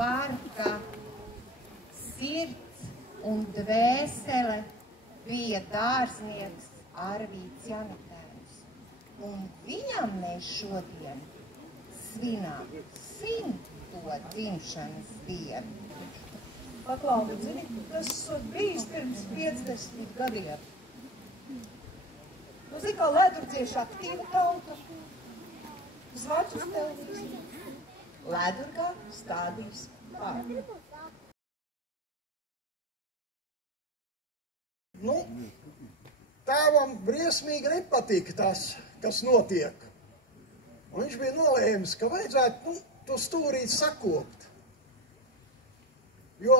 parka sirds un dvēsele bija dārznieks Arvīds Janitēns. Un viņam mēs šodien svinām 100. dzimšanas dienu. Paklaudi, zini, tas bijis pirms 50 gadiem. Nu, zini, kā Ledurdzieši aktīva tauta, zvač uz televīziju. Ledurgā stādīs vārdu. Nu, tēvam briesmīgi nepatika tas, kas notiek. Un viņš bija nolēmis, ka vajadzētu to stūrīt sakopt. Jo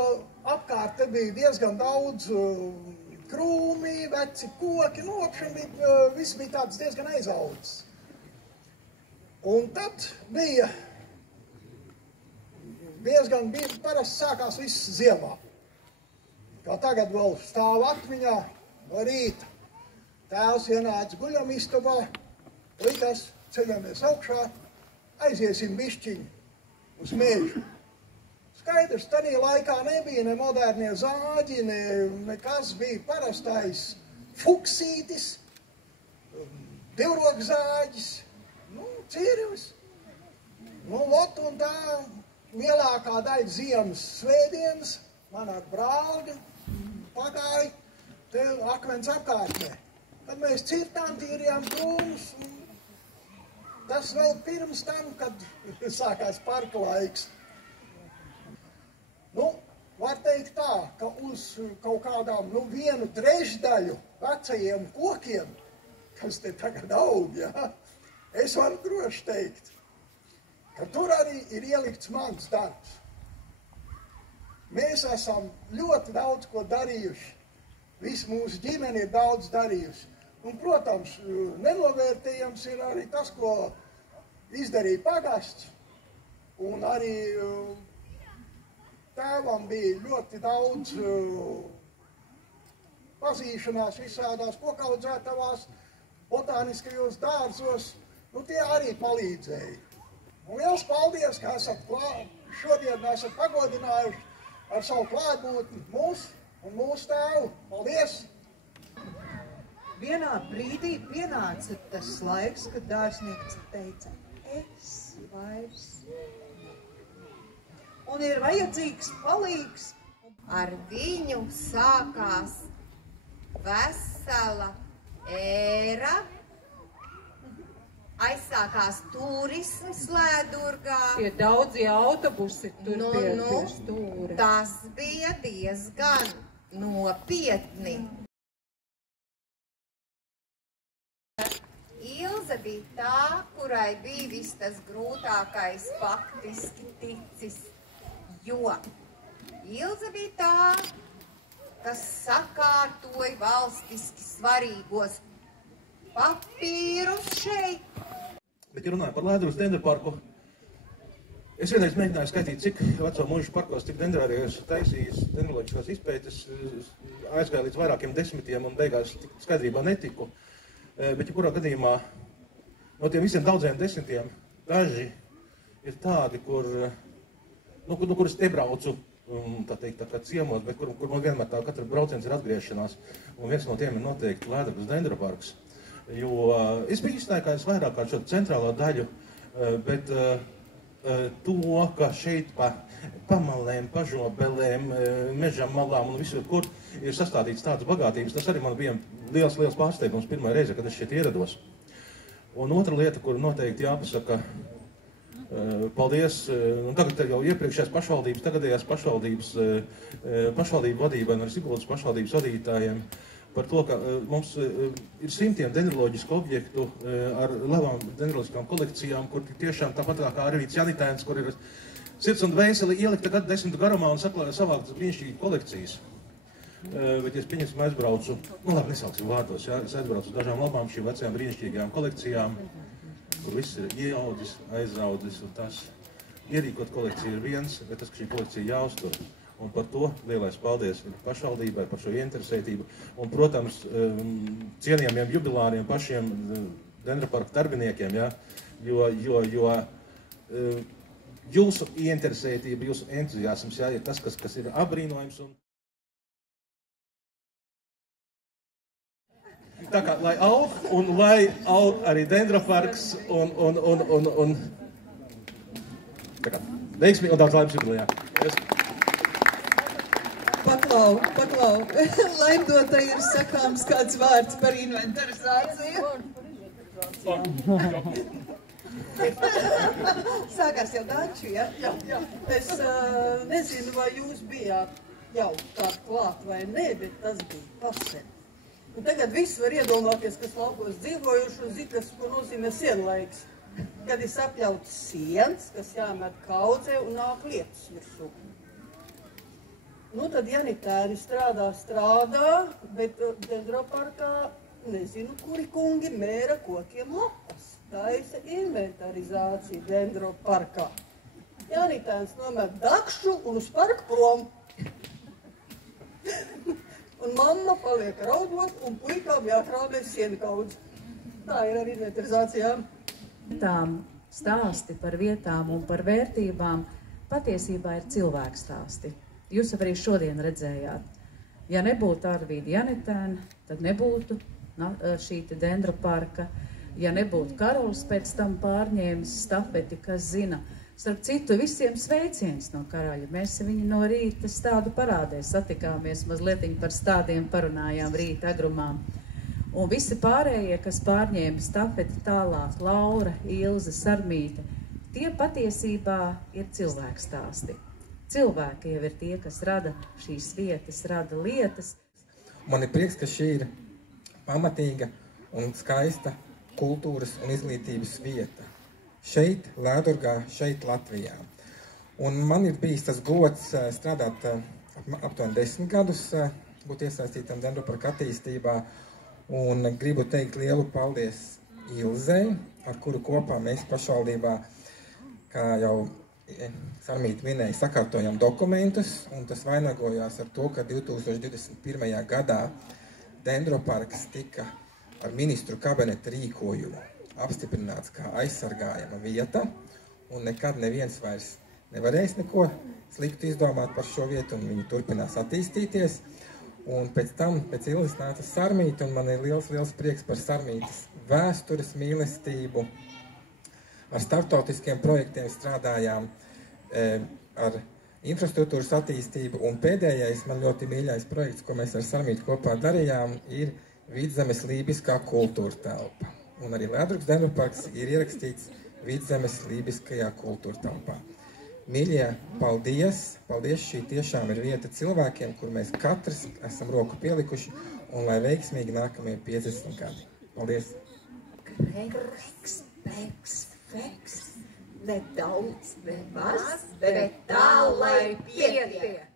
apkārt te bija diezgan daudz krūmi, veci koki, viss bija tāds diezgan aizaudzis. Un tad bija parasti sākās viss ziemā. Kā tagad vēl stāv atmiņā no rīta. Tēvs ienāca guļamistabā, likas, ceļamies augšā, aiziesim bišķiņu uz mežu. Skaidrs, tanī laikā nebija ne modernie zāģi, nekas, bija parastais fuksītis, divrokzāģis, cirvis. Un tā lielākā daļa ziemas svētdienas man ar brāli pagāja te akmens apkārtnē. Kad mēs cirtām, tīrījām krūmus, tas vēl pirms tam, kad sākās parka laiks. Var teikt tā, ka uz kaut kādām 1/3 vecajiem kokiem, kas te tagad aug, es varu droši teikt, ka tur arī ir ielikts mans darbs. Mēs esam ļoti daudz ko darījuši. Viss mūsu ģimene ir daudz darījusi. Un, protams, nenovērtējams ir arī tas, ko izdarīja pagasts. Un arī tēvam bija ļoti daudz pazīšanās visādās kokaudzētavās, botāniskajos dārzos. Tie arī palīdzēja. Un liels paldies, ka šodien esat pagodinājuši ar savu klātbūtni mūs un mūsu tēvu. Paldies! Vienā brīdī pienāca tas laiks, kad dārznieks teica, es vairs un ir vajadzīgs palīgs. Ar viņu sākās vesela ēra, aizsākās turisms Ledurgā. Tie daudzie autobusi tur pie stūra. Tas bija diezgan nopietni. Ilze bija tā, kurai bija viss tas grūtākais faktiski ticis, jo Ilze bija tā, kas sakārtoja valstiski svarīgos papīrus šeit. Bet, ja runāju par Ledurgas dendroparku, es vienreiz mēģināju skaitīt, cik veco mūžu parkos, cik dendrārijas taisījis dendroloģiskās izpētes, aizgāja līdz vairākiem desmitiem un beigās skaidrībā netiku. Bet, ja kurā gadījumā no tiem visiem daudziem desmitiem daži ir tādi, kurus nebraucu, tā teikt, tā kā ciemos, bet kur man vienmēr tā katra brauciens ir atgriešanās. Un viens no tiem ir noteikti Ledurgas dendroparks. Jo es biju izstākājis vairāk kā šo centrālo daļu, bet to, ka šeit pa pamalēm, pažobelēm, mežam malām un visur, kur ir sastādīts tādas bagātības, tas arī man bija liels pārsteigums pirmā reize, kad es šeit ierados. Un otra lieta, kur noteikti jāpasaka, paldies, un tagad jau iepriekšējās pašvaldības, tagadējās pašvaldību vadībai un arī Siguldas pašvaldības vadītājiem, par to, ka mums ir simtiem dendroloģisku objektu ar labām dendroloģiskām kolekcijām, kur tiešām tāpat kā Arvīds Janitēns, kur ir sirds un dvēseli ielikta gadu 10 garumā un savāktas brīnišķīgi kolekcijas. Bet, ja es pieņemsim aizbraucu, labi, nesauksim vārdos, es aizbraucu uz dažām labām šīm vecajām brīnišķīgajām kolekcijām, kur viss ir ieaudzis, aizaudzis, un tas ierīkot kolekciju ir viens, bet tas, ka šī kolekcija jāuztur. Un par to lielais paldies pašvaldībai, par šo ieinteresētību. Un, protams, cienījamiem jubilāriem pašiem dendroparka darbiniekiem, jo jūsu ieinteresētība, jūsu entuziasms, jā, ir tas, kas ir apbrīnojams. Tā kā, lai aug, un lai aug arī dendroparks, un tā kā, veiksmi un daudz laimes jubilejā. Paklau. Laimdotai ir sakāms kāds vārds par inventarizāciju. Sākās jau Danču, ja? Jā. Es nezinu, vai jūs bijāt jau tā klāt vai nē, bet tas bija pasen. Un tagad viss var iedomāties, kas laukos dzīvojuši un zina, ko nozīmē sienlaiks. Kad ir sapļauts siens, kas jāmet kaudzē un nāk lietus virsū. Nu, tad Janitēni strādā, bet dendroparkā nezinu, kuri kungi mēra kokiem lapas. Taisa inventarizācija dendroparkā. Janitēns nomet dakšu un uz parku prom. Un mamma paliek raudot, un puikām jākrāmē sienkaudz. Tā ir ar inventarizācijām. Stāsti par vietām un par vērtībām patiesībā ir cilvēku stāsti. Jūs arī šodien redzējāt. Ja nebūtu Arvīda Janitēna, tad nebūtu šī dendroparka. Ja nebūtu Karolis pēc tam pārņēmis stafeti, kas zina. Starp citu, visiem sveiciens no Karaļa. Mēs viņu no rīta stādu parādē satikāmies, mazlietiņ par stādiem parunājām rīta agrumā. Un visi pārējie, kas pārņēma stafeti tālāk, Laura, Ilze, Sarmīte, tie patiesībā ir cilvēku stāsti. Cilvēki jau ir tie, kas rada šīs vietas, rada lietas. Man ir prieks, ka šī ir pamatīga un skaista kultūras un izglītības vieta. Šeit, Lēdurgā, šeit Latvijā. Un man ir bijis tas gods strādāt aptuveni 10 gadus, būt iesaistītam dendroparka attīstībā. Un gribu teikt lielu paldies Ilzei, ar kuru kopā mēs pašvaldībā, kā jau Sarmīte minēja, sakārtojam dokumentus, un tas vainagojās ar to, ka 2021. gadā dendroparks tika ar ministru kabineta rīkojumu apstiprināts kā aizsargājama vieta, un nekad neviens vairs nevarēs neko sliktu izdomāt par šo vietu, un viņi turpinās attīstīties. Un pēc tam, pēc Ilzes nāca Sarmīte, un man ir liels prieks par Sarmītes vēstures mīlestību. Ar starptautiskiem projektiem strādājām, ar infrastruktūras attīstību, un pēdējais man ļoti mīļais projekts, ko mēs ar Sarmīti kopā darījām, ir Vidzemes lībiskā kultūra telpa. Un arī Lēdurgas dendroparks ir ierakstīts Vidzemes lībiskajā kultūra telpā. Mīļie, paldies! Paldies! Šī tiešām ir vieta cilvēkiem, kur mēs katrs esam roku pielikuši, un lai veiksmīgi nākamie 50 gadi. Paldies! Feks, ne daudz, ne maz, bet tā, lai pietiek.